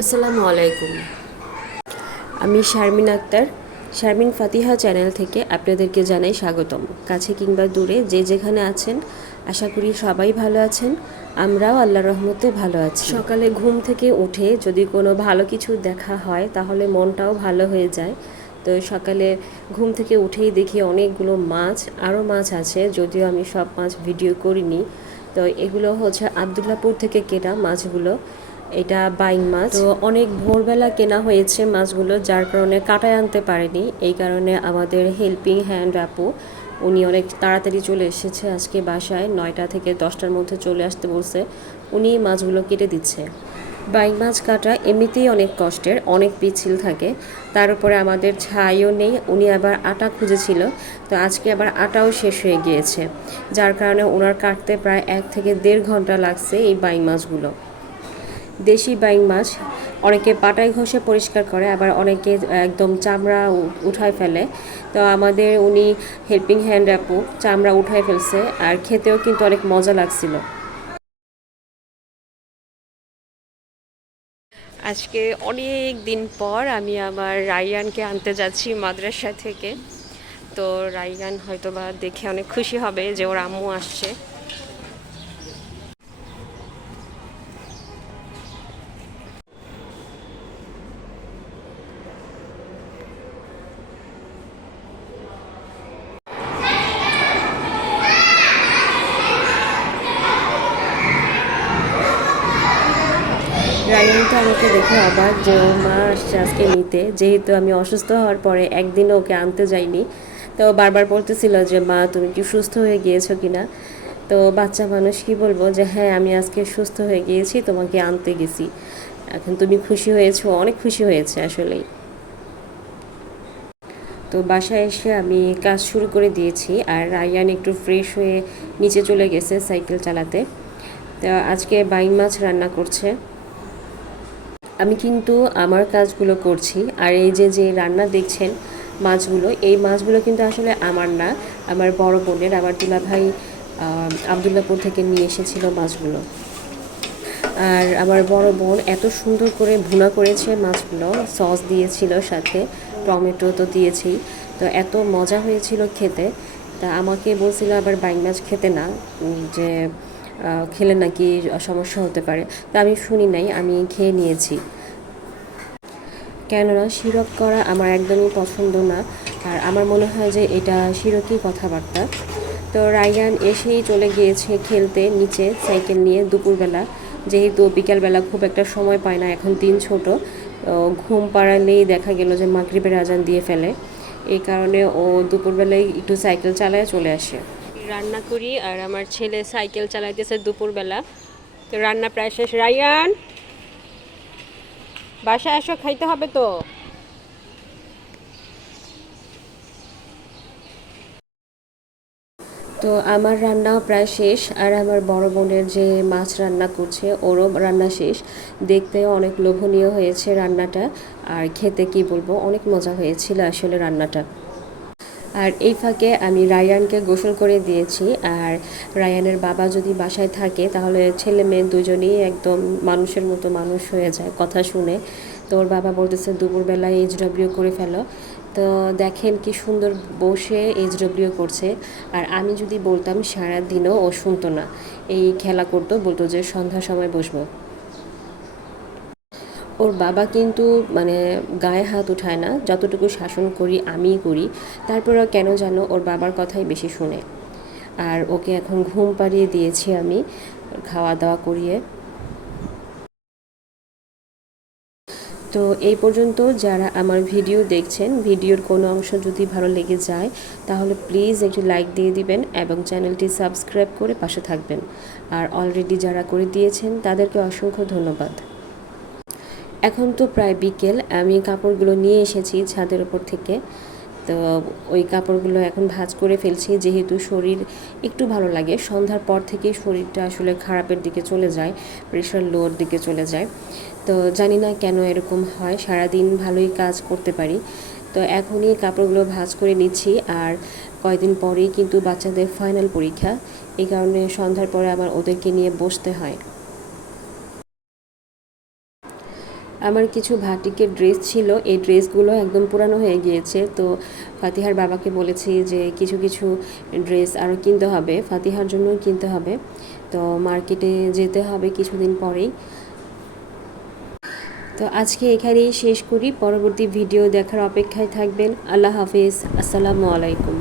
আসসালামু আলাইকুম। আমি শারমিন আক্তার। শারমিন ফাতিহা চ্যানেল থেকে আপনাদেরকে জানাই স্বাগতম। কাছে কিংবা দূরে যে যেখানে আছেন, আশা করি সবাই ভালো আছেন। আমরাও আল্লাহ রহমতে ভালো আছি। সকালে ঘুম থেকে উঠে যদি কোনো ভালো কিছু দেখা হয়, তাহলে মনটাও ভালো হয়ে যায়। তো সকালে ঘুম থেকে উঠেই দেখি অনেকগুলো মাছ, আরও মাছ আছে, যদিও আমি সব মাছ ভিডিও করিনি। তো এগুলো হচ্ছে আবদুল্লাপুর থেকে কেনা মাছগুলো। এটা বাইং মাছ। তো অনেক ভোরবেলা কেনা হয়েছে মাছগুলো, যার কারণে কাটায় আনতে পারেনি। এই কারণে আমাদের হেল্পিং হ্যান্ড আপু, উনি অনেক তাড়াতাড়ি চলে এসেছে আজকে বাসায়, নয়টা থেকে দশটার মধ্যে চলে আসতে বলছে। উনি মাছগুলো কেটে দিচ্ছে। বাইং মাছ কাটা এমনিতেই অনেক কষ্টের, অনেক পিছিল থাকে। তার উপরে আমাদের ছাইও নেই, উনি আবার আটা খুঁজেছিল। তো আজকে আবার আটাও শেষ হয়ে গিয়েছে। যার কারণে ওনার কাটতে প্রায় এক থেকে দেড় ঘণ্টা লাগছে এই বাইং মাছগুলো। দেশি বাইং মাছ, অনেকে পাটায় ঘষে পরিষ্কার করে, আবার অনেকে একদম চামড়া উঠায় ফেলে। তো আমাদের উনি হেল্পিং হ্যান্ড আপু, চামড়া উঠায় ফেলছে, আর খেতেও কিন্তু অনেক মজা লাগছিল। আজকে অনেক দিন পর আমি আমার রাইয়ানকে আনতে যাচ্ছি মাদ্রাসা থেকে। তো রাইয়ান হয়তোবা দেখে অনেক খুশি হবে যে ওর আম্মু আসছে। রায়ন তো আমাকে দেখে অবাক যে ওর মা আসছে আজকে নিতে। যেহেতু আমি অসুস্থ হওয়ার পরে একদিনও ওকে আনতে যাইনি। তো বারবার বলতেছিল যে, মা, তুমি কি সুস্থ হয়ে গিয়েছো কিনা? তো বাচ্চা মানুষ কি বলব যে হ্যাঁ আমি আজকে সুস্থ হয়ে গিয়েছি, তোমাকে আনতে গেছি। এখন তুমি খুশি হয়েছো, অনেক খুশি হয়েছে আসলেই। তো বাসায় এসে আমি কাজ শুরু করে দিয়েছি আর রায়ান একটু ফ্রেশ হয়ে নিচে চলে গেছে সাইকেল চালাতে। তো আজকে বাইং মাছ রান্না করছে। আমি কিন্তু আমার কাজগুলো করছি আর এই যে যে রান্না দেখছেন মাছগুলো, এই মাছগুলো কিন্তু আসলে আমার না, আমার বড় বোনের, আমার দুলাভাই আবদুল্লাপুর থেকে নিয়ে এসেছিল মাছগুলো। আর আমার বড় বোন এত সুন্দর করে ভুনা করেছে মাছগুলো, সস দিয়েছিল সাথে, টমেটো তো দিয়েছি তো এত মজা হয়েছিল খেতে। তা আমাকে বলছিল আবার বাইং মাছ খেতে না, যে খেলে নাকি সমস্যা হতে পারে। তা আমি শুনি নাই, আমি খেয়ে নিয়েছি। কেননা শিরক করা আমার একদমই পছন্দ না, আর আমার মনে হয় যে এটা শিরকই কথাবার্তা। তো রায়ান এসেই চলে গিয়েছে খেলতে নিচে সাইকেল নিয়ে দুপুরবেলা। যেহেতু বিকালবেলা খুব একটা সময় পায় না, এখন দিন ছোট ঘুম পাড়ালেই দেখা গেল যে মাগরিবের আজান দিয়ে ফেলে। এই কারণে ও দুপুরবেলায় একটু সাইকেল চালায় চলে আসে। রান্না করি আর আমার ছেলে সাইকেল চালাইতেছে দুপুরবেলা। তো রান্না প্রায় শেষ। রায়ান, বাসায় আসো খাইতে হবে তো? তো আমার রান্নাও প্রায় শেষ আর আমার বড় বোনের যে মাছ রান্না করছে, ওরও রান্না শেষ। দেখতেও অনেক লোভনীয় হয়েছে রান্নাটা। আর খেতে কি বলব, অনেক মজা হয়েছিল আসলে রান্নাটা। আর এই ফাঁকে আমি রায়ানকে গোসল করে দিয়েছি। আর রায়ানের বাবা যদি বাসায় থাকে, তাহলে ছেলে মেয়ে দুজনেই একদম মানুষের মতো মানুষ হয়ে যায় কথা শুনে। তো ওর বাবা বলতেছে দুপুরবেলায় এইচ ডব্লিউ করে ফেলো। তো দেখেন কি সুন্দর বসে এইচ ডব্লিউ করছে। আর আমি যদি বলতাম, সারাদিনও ও শুনতো না। এই খেলা করতো, বলতো যে সন্ধ্যার সময় বসবো। ওর বাবা কিন্তু মানে গায়ে হাত উঠায় না, যতটুকু শাসন করি আমিই করি। তারপরেও কেন যেন ওর বাবার কথাই বেশি শুনে। আর ওকে এখন ঘুম পাড়িয়ে দিয়েছি আমি খাওয়া দাওয়া করিয়ে। তো এই পর্যন্ত যারা আমার ভিডিও দেখছেন, ভিডিওর কোনো অংশ যদি ভালো লেগে যায়, তাহলে প্লিজ একটু লাইক দিয়ে দিবেন এবং চ্যানেলটি সাবস্ক্রাইব করে পাশে থাকবেন। আর অলরেডি যারা করে দিয়েছেন, তাদেরকে অসংখ্য ধন্যবাদ। এখন তো প্রায় বিকেল, আমি কাপড়গুলো নিয়ে এসেছি ছাদের উপর থেকে। তো ওই কাপড়গুলো এখন ভাঁজ করে ফেলছি, যেহেতু শরীর একটু ভালো লাগে। সন্ধ্যার পর থেকেই শরীরটা আসলে খারাপের দিকে চলে যায় প্রেশার লোর দিকে চলে যায়। তো জানি না কেন এরকম হয়, সারাদিন ভালোই কাজ করতে পারি। তো এখনই কাপড়গুলো ভাঁজ করে নিচ্ছি, আর কয়েকদিন পরেই কিন্তু বাচ্চাদের ফাইনাল পরীক্ষা। এই কারণে সন্ধ্যার পরে আবার ওদেরকে নিয়ে বসতে হয়। আমার কিছু ভাটিকের ড্রেস ছিল, এই ড্রেসগুলো একদম পুরানো হয়ে গিয়েছে। তো ফাতিহার বাবাকে বলেছি যে কিছু কিছু ড্রেস আরও কিনতে হবে, ফাতিহার জন্য কিনতে হবে। তো মার্কেটে যেতে হবে কিছুদিন পরেই। তো আজকে এখানেই শেষ করি, পরবর্তী ভিডিও দেখার অপেক্ষায় থাকবেন। আল্লাহ হাফিজ, আসসালামু আলাইকুম।